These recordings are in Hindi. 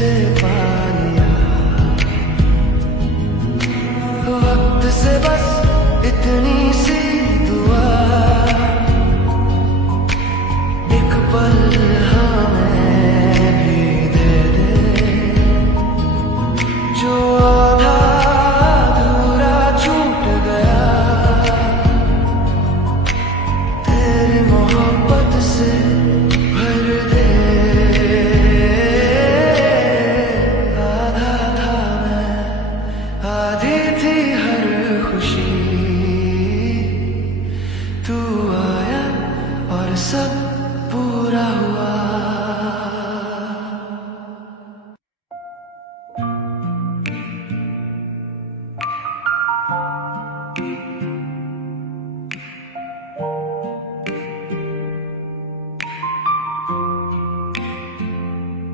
से पा लिया। वक्त से बस इतनी सी दुआ, एक पल हमें भी दे दे, जो आधा अधूरा छूट गया तेरी मोहब्बत से भर दे। आधा था मैं, आधी थी हर खुशी, तू आया और सब पूरा हुआ।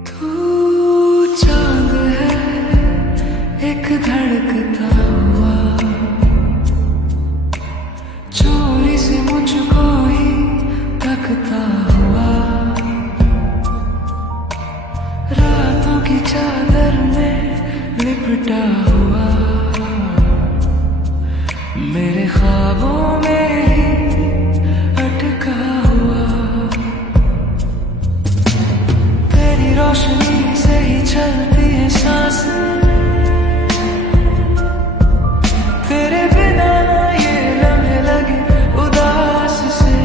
तू चांद है एक धड़कता हुआ, चोरी से मुझको ही तकता हुआ। रातों की चादर में लिपटा हुआ, मेरे ख्वाबों में ही अटका हुआ। तेरी रोशनी से ही चलती है सांसें, तेरे बिना ये लम्हे लगे उदास से।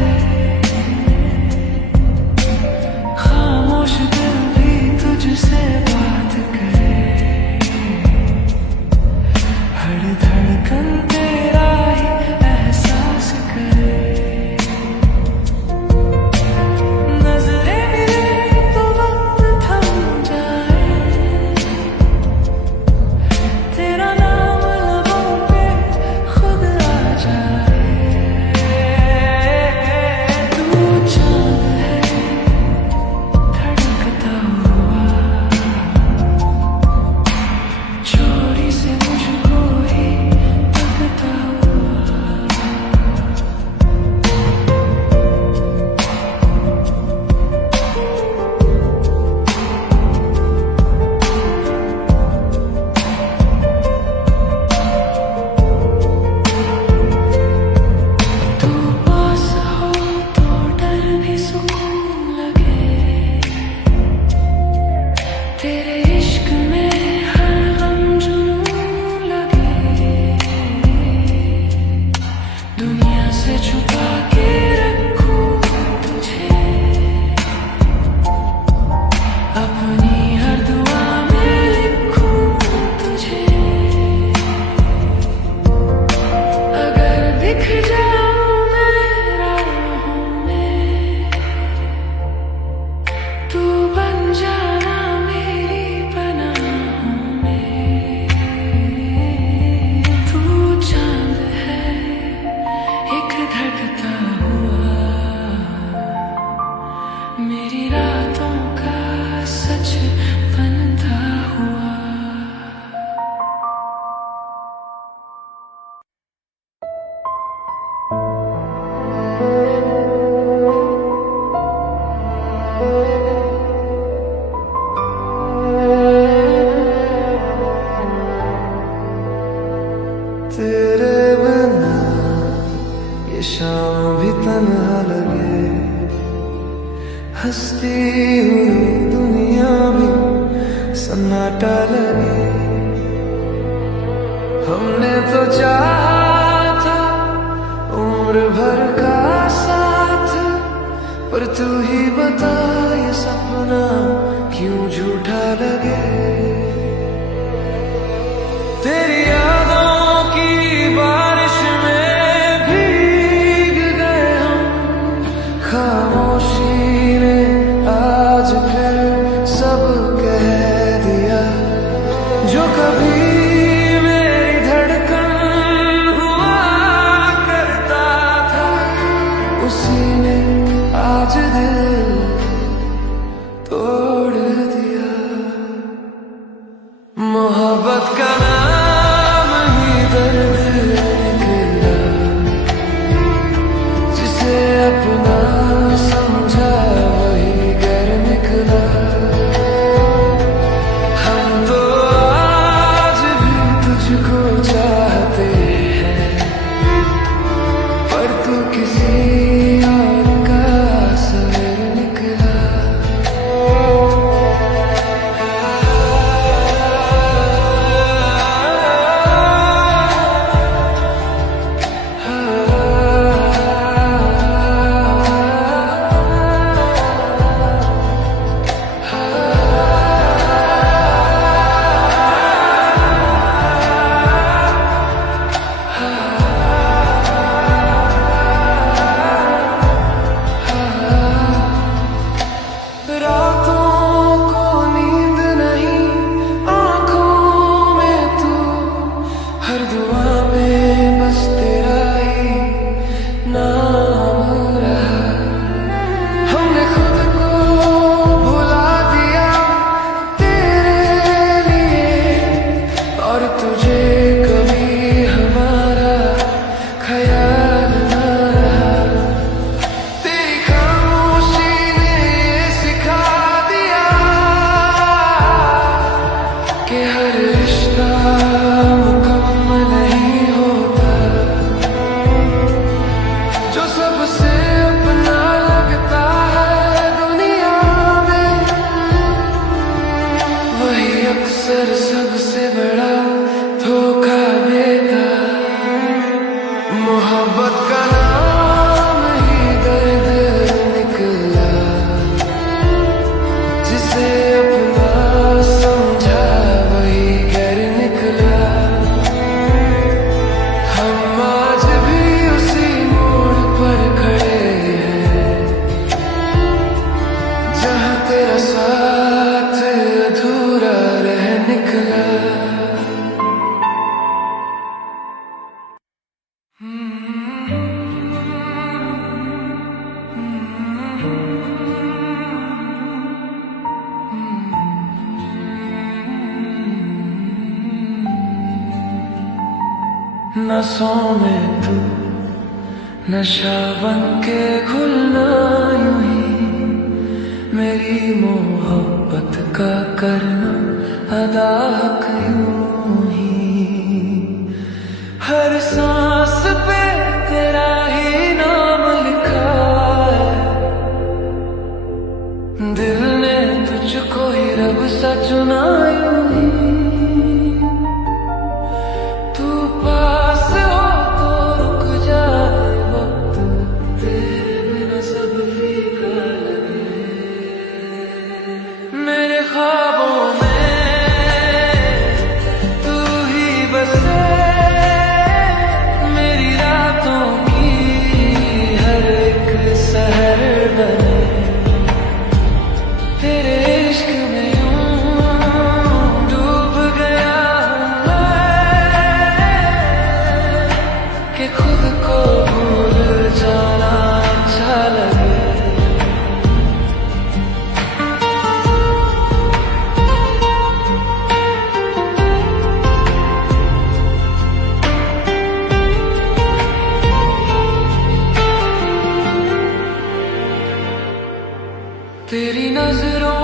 खामोश दिल भी तुझसे बात करे, हर धड़कन तेरा ही एहसास करे। नजरें मिले तो वक्त थम जाए, तेरा नाम लबों पे खुद आ जाए। तू चांद है धड़कता हुआ, चोरी से मुझको ही तकता हुआ। तू पास हो तो डर भी सुकून लगे, तेरे इश्क में हर गम जुनून लगे। दुनिया से छुपा के रखूं तुझे, अपनी हर दुआ में लिखूं तुझे। अगर दिख जाऊं मैं राहों में, तू बन जाना मेरी पनाहों में। तू चांद है एक धड़कता हुआ, मेरी रातों का सच बनता हुआ। तेरे बिना ये शाम भी तन्हा लगे, हंसती हुई दुनिया भी सन्नाटा लगे। हमने तो चाहा था उम्र भर का साथ, पर तू ही बता ये सपना क्यों झूठा लगे। तेरी यादों की बारिश में भीग गए हम, खामोशी ने आज फिर सब कह दिया। जो कभी मेरी धड़कन हुआ करता था, उसी ने आज दिल नसों में तू नशा बन के घुलना यूं ही मेरी मोहब्बत का करना अदा हक यूं ही हर सांस पे तेरा ही नाम लिखा है दिल ने तुझको ही रब सा चुना यूं ही तू पास हो तो रुक जाए वक्त तेरे बिना सब फीका लगे मेरे ख्वाबों में तू ही बसे मेरी रातों की हर एक सहर बने तेरे इश्क में खुद को भूल जाना अच्छा लगे तेरी नजरों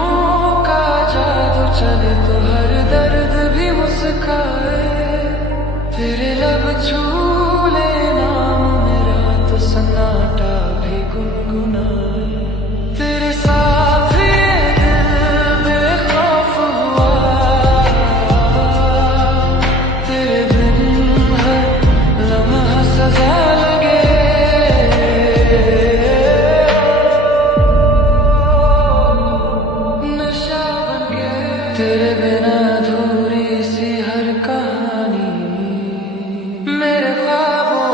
का जादू चले तो हर दर्द भी मुस्काए तेरे लब छू सन्नाटा भी गुनगुनाए तेरे साथ ये दिल बेखौफ हुआ तेरे बिन हर लम्हा सजा लगे नशा बन गए तेरे बिना अधूरी सी हर कहानी मेरे ख्वाबों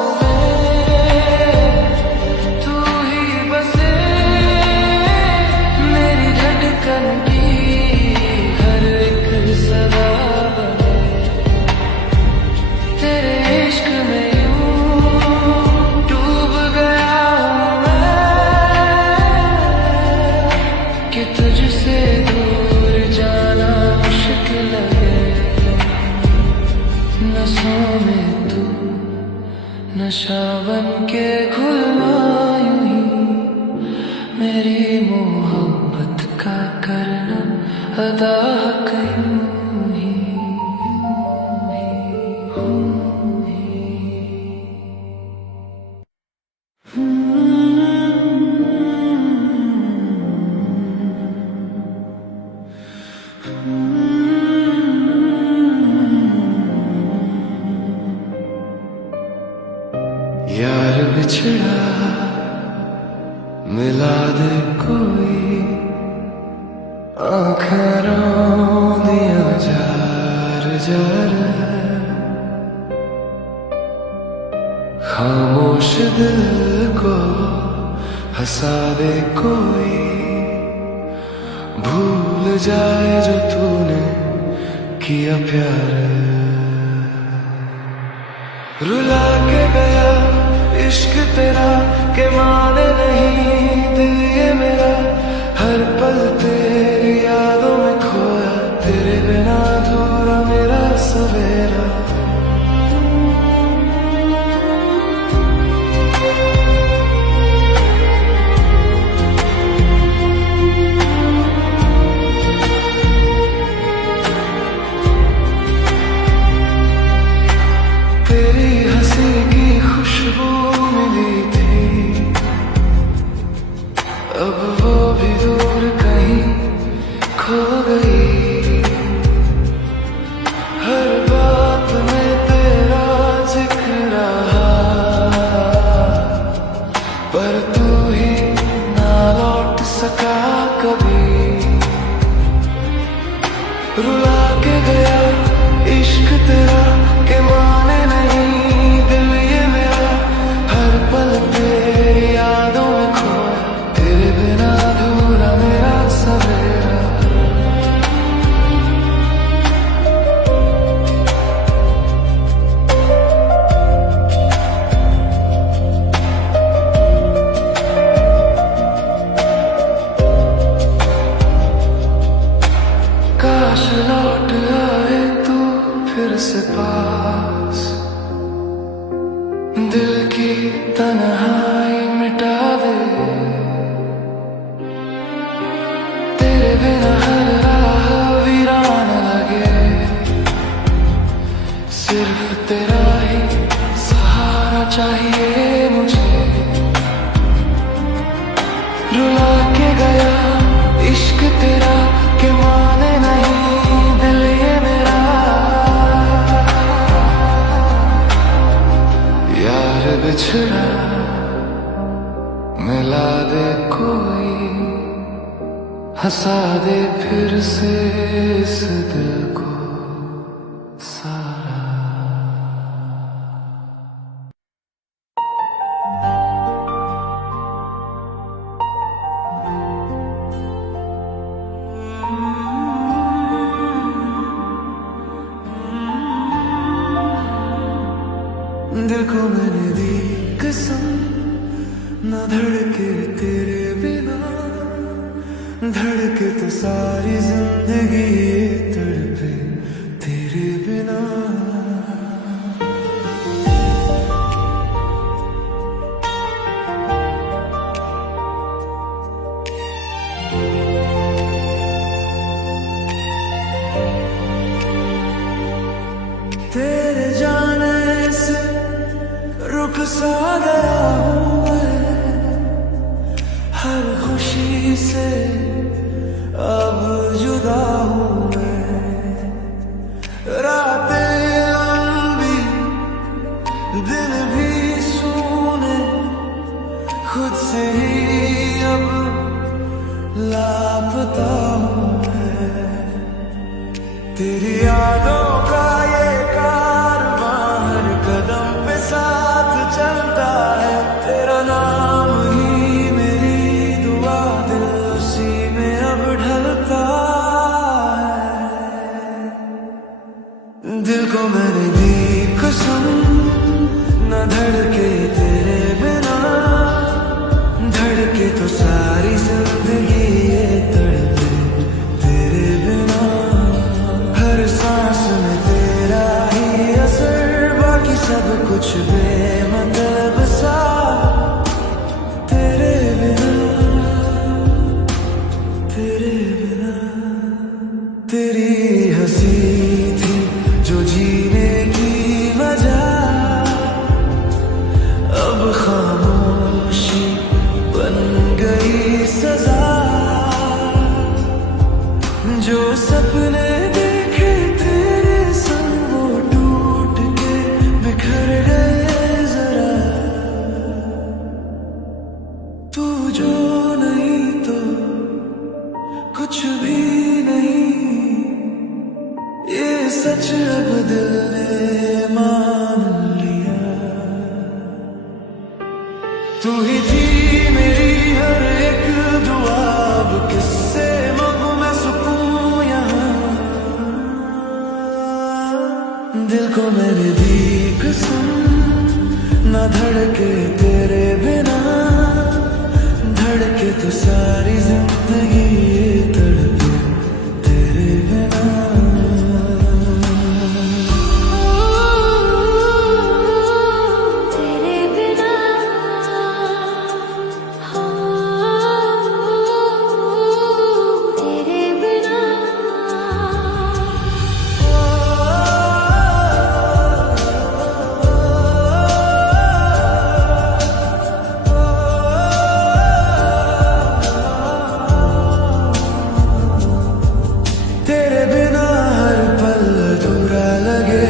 तुझसे दूर जाना मुश्किल है नसों में तू नशा बन के घुलना यूं ही मेरी मोहब्बत का करना अदा हक यूं ही यार बिछड़ा मिला दे कोई आँखें रो दिया जार जार खामोश दिल को हंसा दे कोई भूल जाए जो तूने किया प्यार रुला के गया इश्क तेरा के माने नहीं दिल ये मेरा हर पल तेरी यादों में खोया तेरे बिना अधूरा मेरा सवेरा तेरी हंसी की खुशबू मिली थी अब वो भी दूर कहीं खो गई हर बात में तेरा जिक्र रहा पर तू ही ना लौट सका कभी रुला के गया इश्क तेरा के माने नहीं दिल ये मेरा हर पल तेरी यादों में खोया तेरे बिना अधूरा मेरा सवेरा काश लौट आए तू फिर से पास हंसा दे फिर से इस दिल को सारा। दिल को मैंने दी कसम, न धड़के तेरे बिना, धड़के तो सारी जिंदगी तड़पे तेरे बिना। तेरे जाने से रुक सा गया हूँ मैं, हर खुशी से अब जुदा हूँ मैं। रातें लंबी दिन भी सूने, खुद से ही अब लापता हूँ मैं। तेरी यादों का ये कारवां हर कदम पे साथ चलता है, तेरा नाम ही मेरी दुआ, दिल उसी में अब ढलता है। दिल को मैंने दी कसम, न धड़के तेरे बिना, धड़के तो सारी जिंदगी ये तड़पे तेरे बिना। हर सांस में तेरा ही असर, बाकी सब कुछ बेमतलब सा तेरे बिना, तेरे बिना। तेरी हंसी थी जो जीने की वजह, अब खामोशी बन गई सजा। जो सपने देखे तेरे संग वो टूट के बिखर गए जरा। तू जो नहीं तो कुछ भी नहीं, ये सच अब दिल ने मान लिया। तू ही थी मेरी हर एक दुआ, अब किससे मांगू मैं सुकून यहाँ। दिल को मैंने दी कसम, न धड़के तेरे बिना, धड़के तो सारी जिंदगी ये तड़पे तेरे बिना। तेरे बिना हो, तेरे बिना तेरे बिना हर पल अधूरा लगे,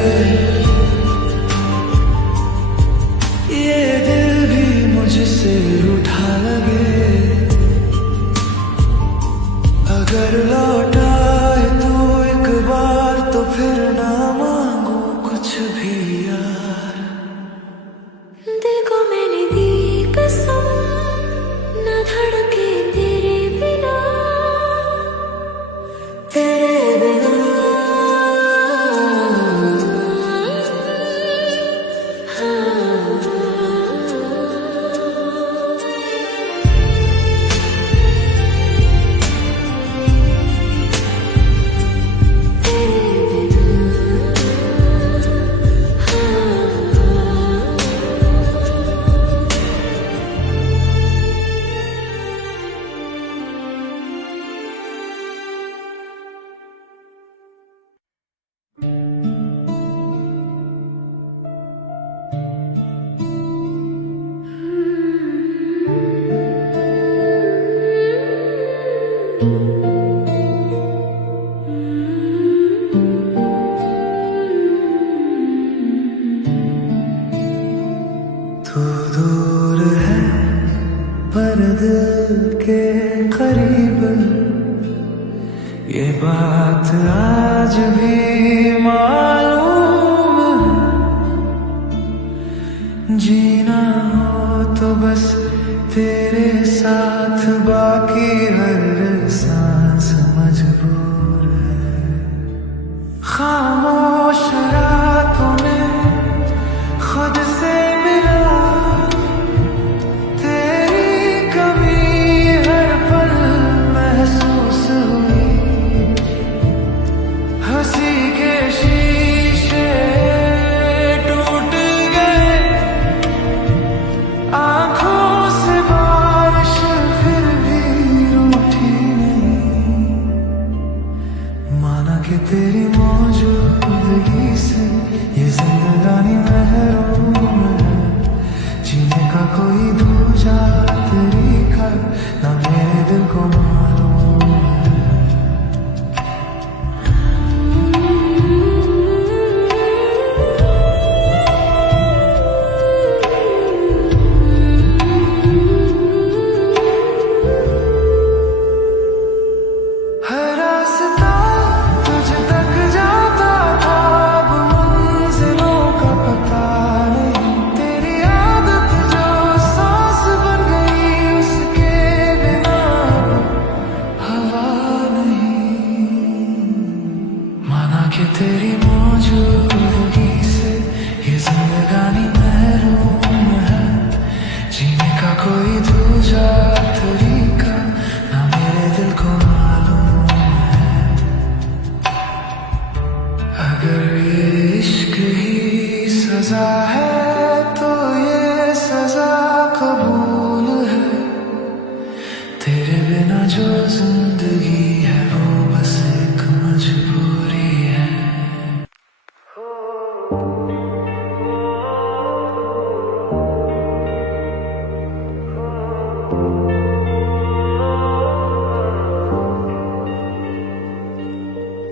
ये दिल भी मुझसे रूठा लगे। अगर लौट आए तू एक बार तो फिर ना मांगू कुछ भी यार। दिल को मैंने दी कसम, न धड़के तेरे बिना, तेरे बिना। ये बात आज भी मालूम है, जीना हो तो बस तेरे साथ, बाकी हर सांस मजबूर है। खामोश रातों में खुद से मिला, तेरी कमी हर पल महसूस हुई। हंसी के शीशे टूट गए, आंखों से बारिश फिर भी रूठी नहीं। माना कि तेरी मौजूदगी से ये जिंदगानी महरूम है, जीने का कोई दूजा तरीका ना मेरे दिल को मालूम है। हर रास्ता तुझ तक जाता था, अब मंजिलों का पता नहीं। तेरी आदत जो सांस बन गई, उसके बिना हवा नहीं। माना कि तेरी मौजूदगी से ये जिंदगानी महरूम है, जीने का कोई दूजा तरीका ना मेरे दिल को मालूम है। अगर ये इश्क ही सजा है तो ये सजा कबूल है। तेरे बिना जो जिंदगी है वो बस एक मजबूरी है।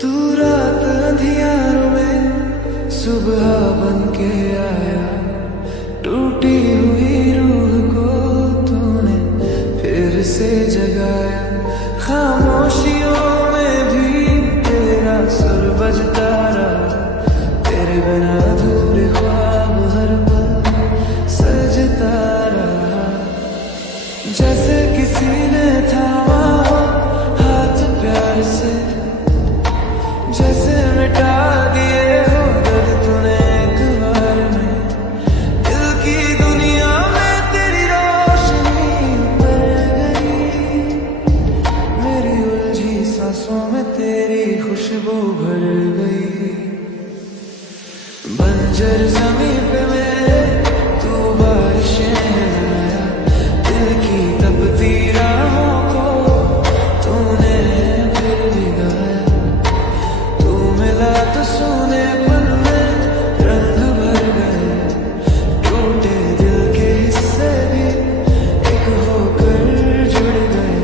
तू रात अंधियारों में सुबह बन के आया, टूटी हुई रूह को तूने फिर से जगाया। खामोशियों में भी तेरा सुर बजता रहा, तेरे बिना अधूरे ख्वाब हर पल सजता रहा। जैसे किसी ने थामा हो हाथ प्यार से, जैसे मिटा दिए हो दर्द तूने एक बार में। दिल की दुनिया में तेरी रोशनी उतर गई, मेरी उलझी सांसों में तेरी खुशबू भर गई। बंजर ज़मीं पे मेरे तू बारिशें लाया, दिल की तपती राहों को तूने फिर भिगाया। तू मिला तो सोने पल में रंग भर गए, टूटे दिल के हिस्से भी एक होकर जुड़ गए।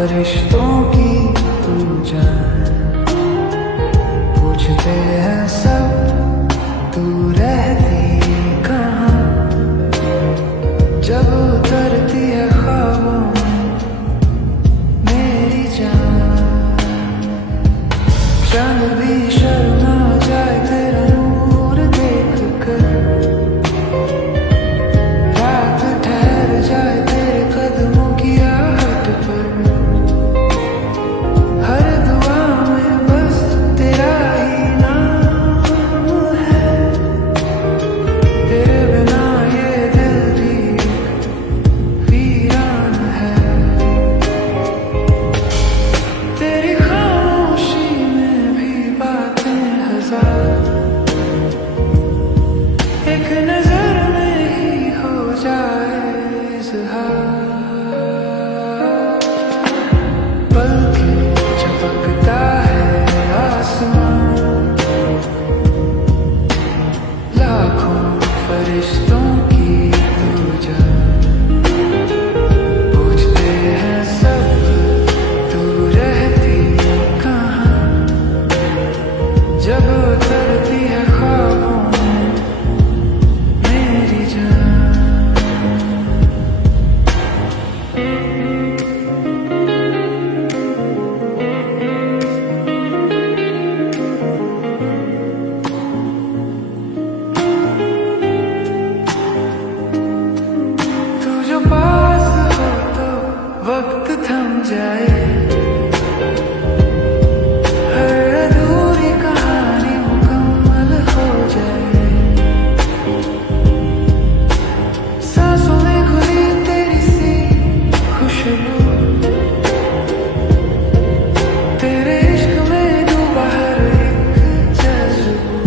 फरिश्तों की तू जान, पूछते हैं सब तू रहती कहाँ, जब उतरती है ख्वाबों में मेरी जान। चांद भी शर्मा जाए तेरा नूर देख कर, रात ठहर जाए तेरे कदमों की आहट पर, हर दुआ में बस तेरा ही नाम है, तेरे बिना ये दिल भी वीरान है। तेरी खामोशी में भी बातें हजार, एक नजर में ही हो जाए इज़हार। पलके झपकता है आसमान, लाखों फरिश्तों की तू जान, पूछते हैं सब तू रहती कहाँ, जब उतरती है ख्वाबों में मेरी जान। तू जो पास हो तो वक्त थम जाए, हर अधूरी कहानी मुकम्मल हो जाए। सांसों में घुली तेरी सी खुशबू, तेरे इश्क में डूबा हर एक जज्बू।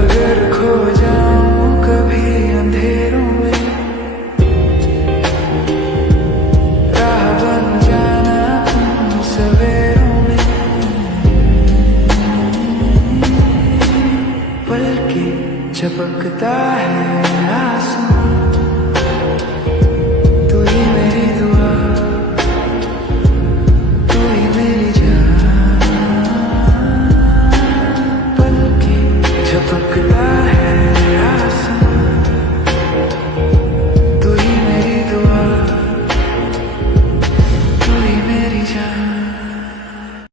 अगर खो जाऊं कभी अंधेरों में, राह बन जाना तुम सवेरों में। पलके झपकता है आसमान,